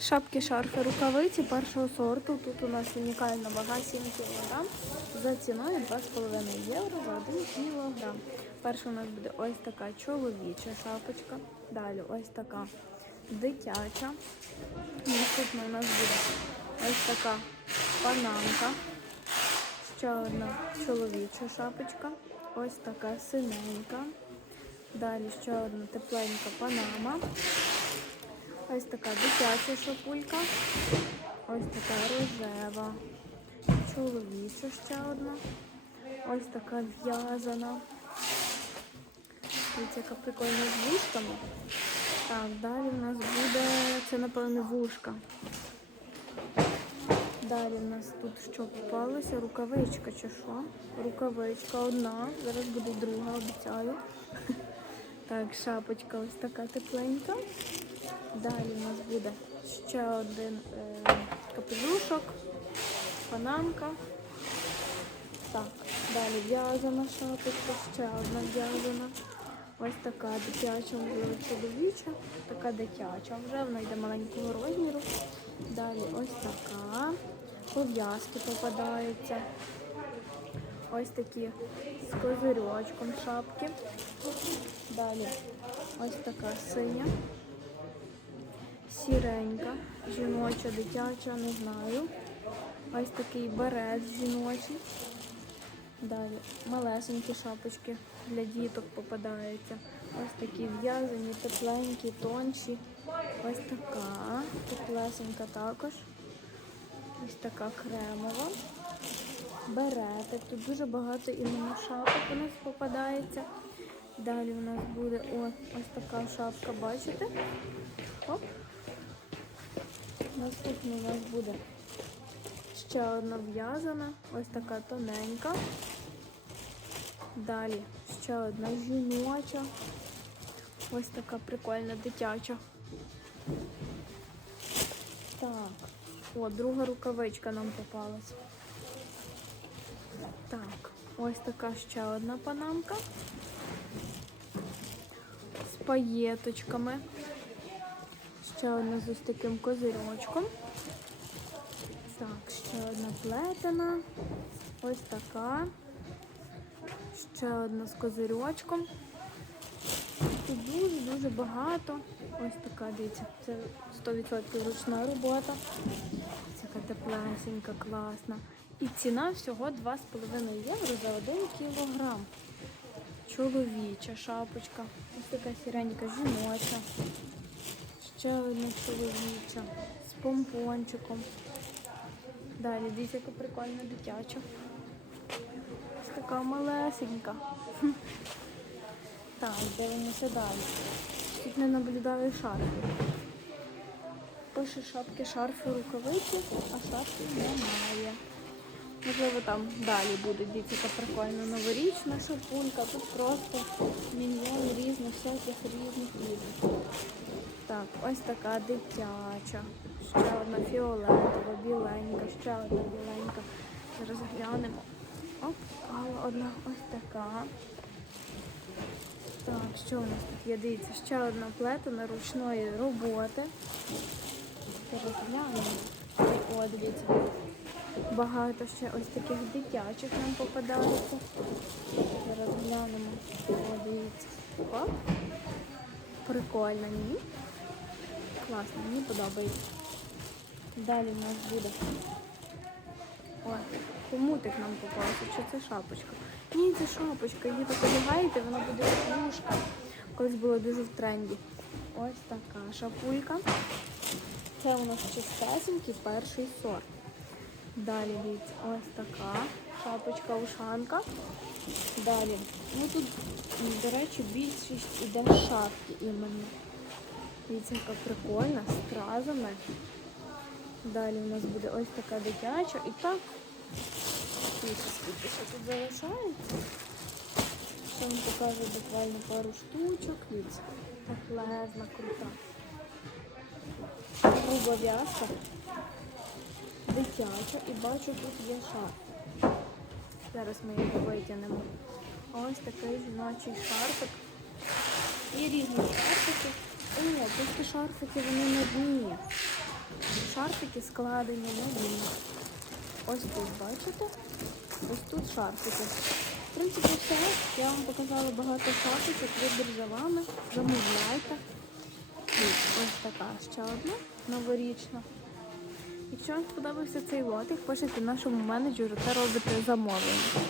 Шапки, шарфи, рукавиці першого сорту. Тут у нас унікальна вага 7 кг за ціною 2,5 євро за 1 кг. Перша у нас буде ось така чоловіча шапочка. Далі ось така дитяча. Наступна у нас буде ось така панамка. Ще одна чоловіча шапочка. Ось така синенька. Далі ще одна тепленька панама. Ось така дитяча шапулька. Ось така рожева. Чоловіча ще одна. Ось така в'язана. Дивіться, яка прикольна з вушками. Так, далі в нас буде, це напевно вушка. Далі в нас тут що попалося? Рукавичка чи що? Рукавичка одна. Зараз буде друга, обіцяю. Так, шапочка ось така тепленька. Далі у нас буде ще один е, капелюшок, панамка. Так, далі в'язана шапочка, ще одна в'язана. Ось така дитяча, можливо, чоловіча, така дитяча вже, вона йде маленького розміру. Далі ось така. Пов'язки попадаються. Ось такі з козирьочком шапки. Далі ось така синя. Сіренька, жіноча, дитяча, не знаю. Ось такий берет жіночий. Далі малесенькі шапочки для діток попадаються. Ось такі в'язані, тепленькі, тонші. Ось така, теплесенька також. Ось така кремова. Берети. Тут дуже багато іменно шапок у нас попадається. Далі у нас буде о, ось така шапка, бачите? Оп. Наступна у нас буде ще одна в'язана, ось така тоненька. Далі ще одна жіноча. Ось така прикольна дитяча. Так, о, друга рукавичка нам попалась. Так, ось така ще одна панамка з паєточками. Ще одна з ось таким козирьочком. Так, ще одна плетена. Ось така. Ще одна з козирьочком. Тут дуже-дуже багато. Ось така, дивіться, це 100% ручна робота. Така теплесенька, класна. І ціна всього 2,5 євро за 1 кілограм. Чоловіча шапочка. Ось така сіренька жіноча. Ще одна чоловіча з помпончиком. Далі дивіться, яка прикольна дитяча. Така малесенька. Так, дивимося далі. Тут не наблюдаю шарфи. Пише шапки, шарфи, рукавиці, а шарфів немає. Можливо, там далі буде дивіться, прикольна новорічна шапулька. Тут просто мільйон різних, всяких різних різних. Так, ось така дитяча. Ще одна фіолетова, біленька, ще одна біленька. Зараз глянемо. Оп, але одна ось така. Так, що у нас тут є? Дивіться, ще одна плетена ручної роботи. Зараз глянемо. О, дивіться. Багато ще ось таких дитячих нам попадається. Зараз глянемо. О, дивіться. Оп. Прикольно, ні? Класно, мені подобається. Далі в нас буде. О, хомутик нам попався. Чи це шапочка? Ні, це шапочка. Її так одягаєте, вона буде як. Колись було дуже в тренді. Ось така шапулька. Це у нас чистесенький перший сорт. Далі дивіться, ось така шапочка ушанка. Далі. Ну тут, до речі, більшість іде шапки іменно. Дивіться, прикольна, з стразами. Далі у нас буде ось така дитяча. І так, дивіться, скільки тут залишається. Ще вам покажу буквально пару штучок. Дивіться, лезна, крута. Груба в'язка. Дитяча і бачу, тут є шарф. Зараз ми його витягнемо. Ось такий жіночий шарфик. І різні шарфики. О, ці шарфики вони на дні. шарфики складені нові. Ось тут, бачите? Ось тут шарфики. В принципі, все. Я вам показала багато шарфиків, вибір за вами. Замовляйте. Ось така ще одна новорічна. Якщо вам сподобався цей лотик, пишете нашому менеджеру та робите замовлення.